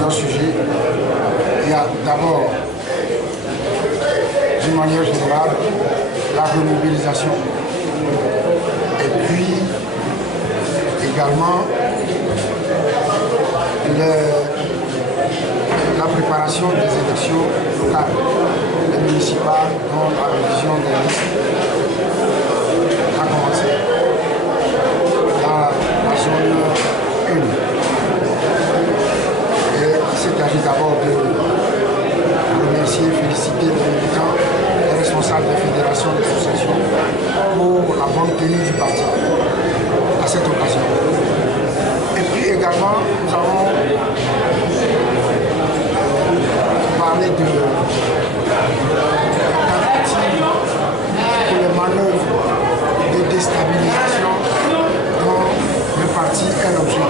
plusieurs sujets. Il y a d'abord, d'une manière générale, la remobilisation. Et puis, également, la préparation des élections locales, les municipales, dont la révision des listes a commencé dans la zone 1. Et il s'agit d'abord de remercier et féliciter les militants et responsables des fédérations et des associations pour la bonne tenue du parti à cette occasion. Et puis également, nous avons parlé de tentatives pour les manœuvres de déstabilisation dont le parti est l'objet.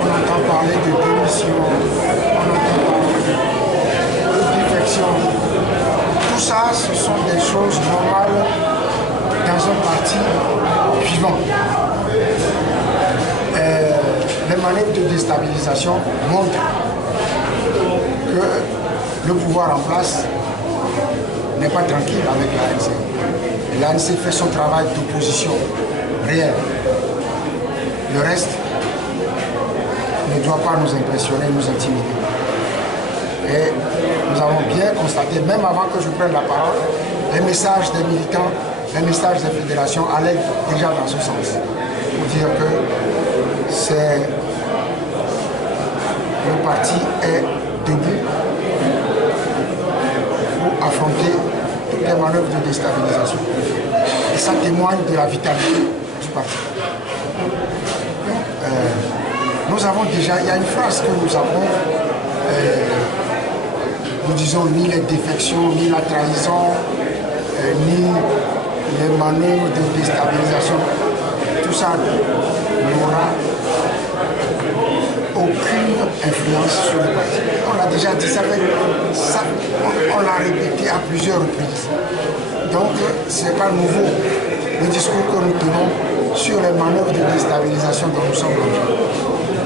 On entend parler de démission, on entend parler de défection. Tout ça, ce sont des choses normales dans un parti vivant. Les manœuvres de déstabilisation montrent que le pouvoir en place n'est pas tranquille avec l'ANC. L'ANC fait son travail d'opposition réel. Le reste ne doit pas nous impressionner, nous intimider. Et nous avons bien constaté, même avant que je prenne la parole, les messages des militants, les messages des fédérations allaient déjà dans ce sens. Pour dire que le parti est debout pour affronter toutes les manœuvres de déstabilisation. Et ça témoigne de la vitalité du parti. Nous avons déjà, il y a une phrase que nous avons, nous disons ni les défections, ni la trahison, ni les manœuvres de déstabilisation. Tout ça n'aura aucune influence sur le parti. On l'a déjà dit, on l'a répété à plusieurs reprises. Donc, ce n'est pas nouveau le discours que nous tenons sur les manœuvres de déstabilisation dont nous sommes l'objet.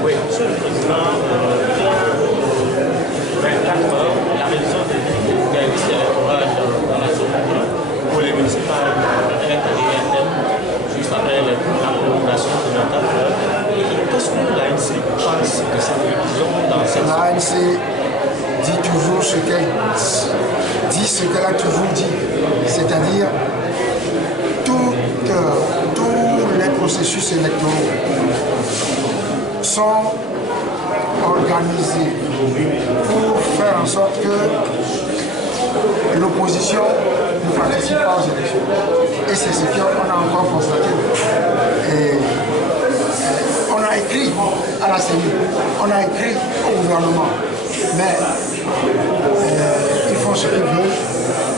Oui, monsieur le Président, 24 heures, la révision des listes électorales dans la zone 1 pour les municipales et internes, juste après la prolongation de 24 heures. Qu'est-ce que l'ANC pense de cette révision dans cette zone? L'ANC dit toujours ce qu'elle dit, ce qu'elle a toujours dit, c'est-à-dire tous les processus électoraux sont organisés pour faire en sorte que l'opposition ne participe pas aux élections. Et c'est ce qu'on a encore constaté. Et on a écrit à la CENI, on a écrit au gouvernement, mais ils font ce qu'ils veulent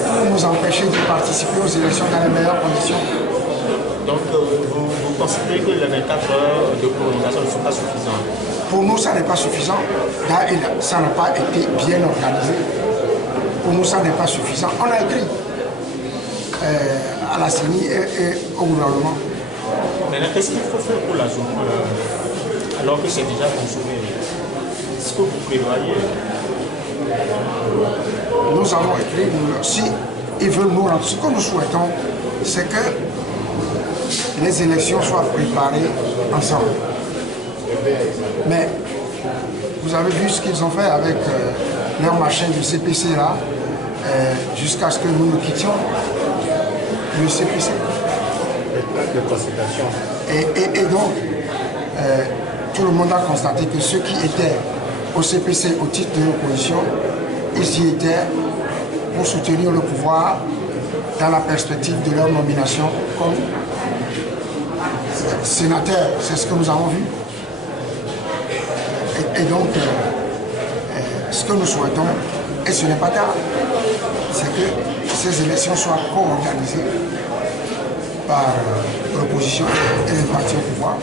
pour nous empêcher de participer aux élections dans les meilleures conditions. Donc vous considérez que les 24 heures de prolongation ne sont pas suffisantes? Pour nous, ça n'est pas suffisant. Ça n'a pas été bien organisé. Pour nous, ça n'est pas suffisant. On a écrit à la CENI et au gouvernement. Maintenant, qu'est-ce qu'il faut faire pour la zone alors que c'est déjà consommé? Est-ce que vous prévoyez? Nous avons écrit, si ils veulent nous rendre, ce que nous souhaitons, c'est que les élections soient préparées ensemble. Mais vous avez vu ce qu'ils ont fait avec leur machin du CPC là, jusqu'à ce que nous nous quittions le CPC. De consultation. Et donc, tout le monde a constaté que ceux qui étaient au CPC au titre de l'opposition, ils y étaient pour soutenir le pouvoir dans la perspective de leur nomination comme sénateur. C'est ce que nous avons vu. Et donc, ce que nous souhaitons, et ce n'est pas tard, c'est que ces élections soient co-organisées par l'opposition et les partis au pouvoir.